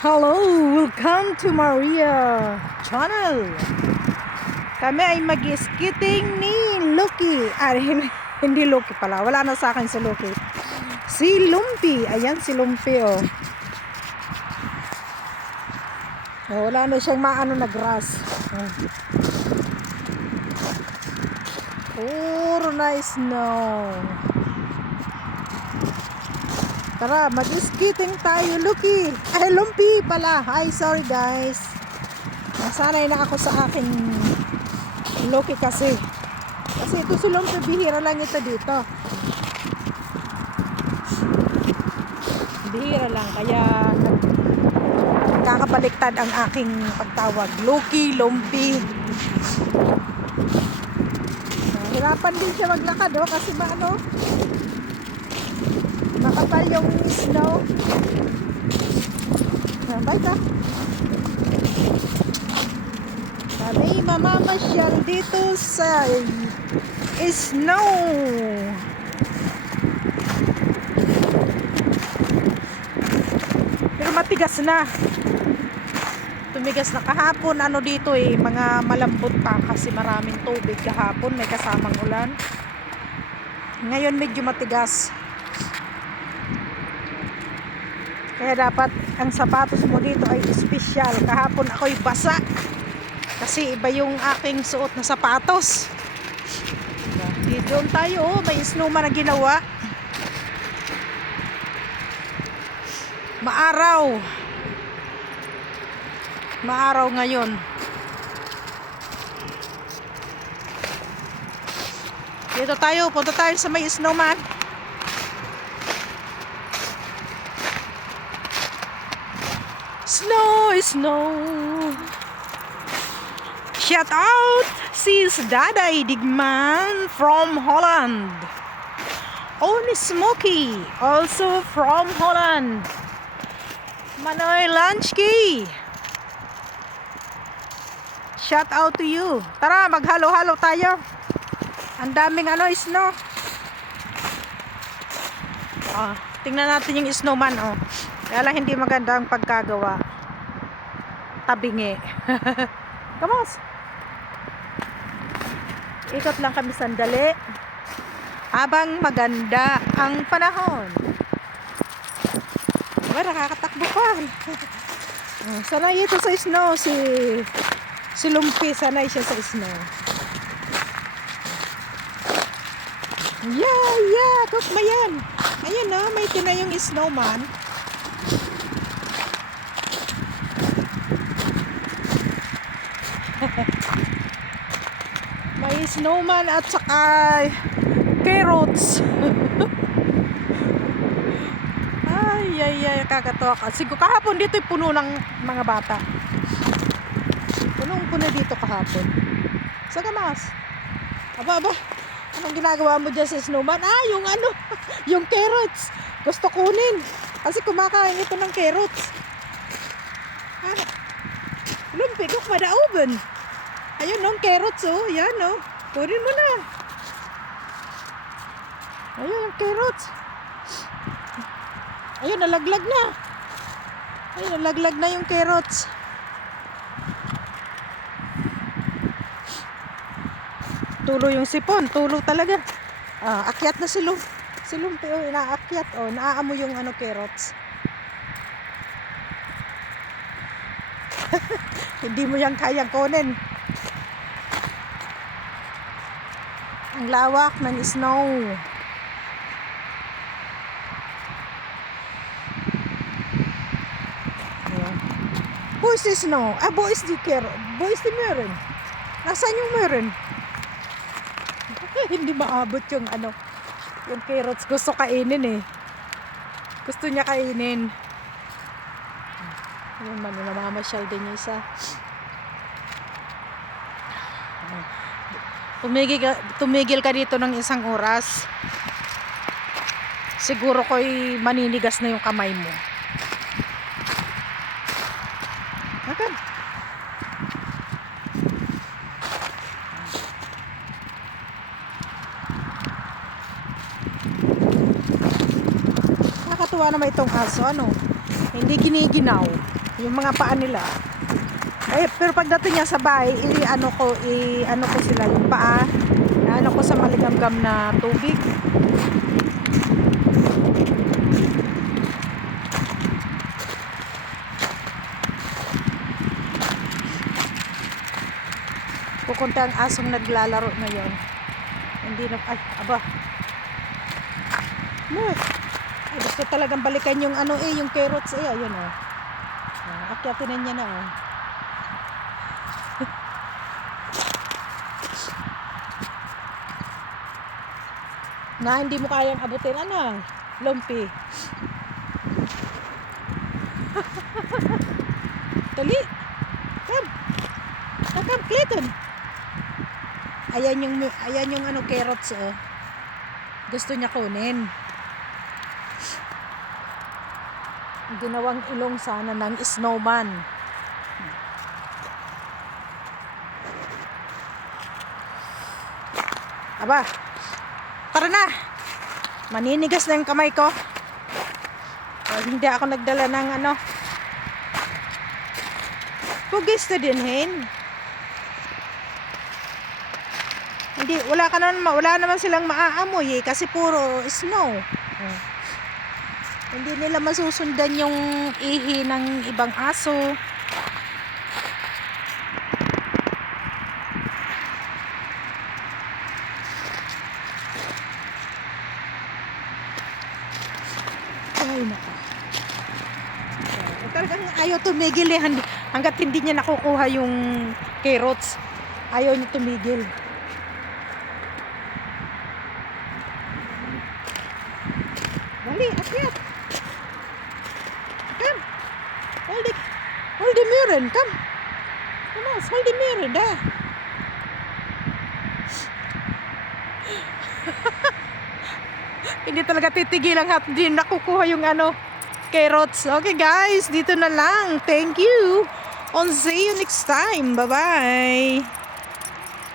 Hello! Welcome to Maria Channel! Kami ay mag-skiting ni Loki. Hindi Loki pala. Wala na sa akin si Loki. Si Lumpy. Ayan si Lumpy, oh. Wala na siyang maano na grass. Puro na snow. Tara, mag-skating tayo, Lucky. Ay, Lumpy pala. Hi, sorry guys. Nasanay na ako sa aking Lucky kasi. Kasi ito si Lumpy, bihira lang ito dito. Bihira lang, kaya kakabaliktad ang aking pagtawag. Lucky, Lumpy. Hirapan din siya maglakad, oh, kasi maano, makapal yung snow. Bye ka. Kami mamamasyal dito sa snow. Pero matigas na. Tumigas na kahapon. Ano dito mga malambot pa kasi maraming tubig kahapon. May kasamang ulan. Ngayon medyo matigas. Kaya dapat ang sapatos mo dito ay espesyal. Kahapon ako'y basa. Kasi iba yung aking suot na sapatos. Doon tayo, oh, may snowman na ginawa. Maaraw. Maaraw ngayon. Dito tayo, punta tayo sa may snowman. Snow is snow. Shout out sis Daday Digman from Holland. Oni Smoky also from Holland. Manoy Lanchki. Shout out to you. Tara, maghalo-halo tayo. Ang daming snow. Tingnan natin yung snowman, oh. Kaya lang hindi maganda ang pagkagawa. Tabingi. Kamos. Ikot lang kami sandali. Habang maganda ang panahon. Diba, nakakatakbo pa. Sanay ito sa snow. Si Lumpy, sanay siya sa snow. Yeah. Tukma yan. Ayun na, may tinayong snowman. May snowman at saka carrots. ay, kakatawa ka. Siguro kahapon dito puno ng mga bata. Punong-puno dito kahapon. Saka mas. Aba. Anong ginagawa mo dyan sa snowman? Yung yung carrots. Gusto kunin. Kasi kumakain ito ng carrots. Lumpy, kung madauban. Ayun, no, carrots, oh. Yan, oh. Kunin mo na. Ayun, yung carrots. Ayun, nalaglag na. Ayun, nalaglag na yung carrots. Tulo yung sipon. Tulo talaga. Akyat na si Lumpy, oh. Inaakyat, oh. Naaamoy yung carrots. Hindi mo yan kayang kunin. Ang lawak ng snow. Boys the snow. Boys the carrot. Boys the meron. Nasaan yung meron? Hindi maabot yung yung carrots. Gusto kainin Gusto niya kainin. Ayun man, namamasyal din yung isa. Tumigil ka dito ng isang oras. Siguro ko'y maninigas na yung kamay mo. Agad. Nakakatuwa naman itong aso, hindi giniginaw. Yung mga paa nila. Pero pagdating niya sa bahay, i-ano ko sila yung paa. Ano ko sa maligamgam na tubig. Pupunta ang asong naglalaro ngayon. Hindi na, ay, aba. No. Ay, gusto talagang balikan yung yung carrots ayun akyatin na niya na na hindi mo kayang abutin Lumpy. Tali. Come, Clayton. Ayan yung carrots gusto niya kunin. Ginawang ilong sana ng snowman. Aba, tara na. Maninigas na yung kamay ko. Hindi ako nagdala ng Pugis na din, Hindi, wala naman silang maaamoy kasi puro snow. Hindi nila masusundan yung ihi ng ibang aso. Ay, nako. Talagang ayaw tumigil hanggat hindi niya nakukuha yung carrots. Ayaw niya tumigil. Dali, akyat. Come. Hold the mirror. Come. Come on, hold the mirror. Da. Hindi talaga titigil ang hindi nakukuha yung carrots. Okay guys, dito na lang. Thank you. See you next time. Bye-bye.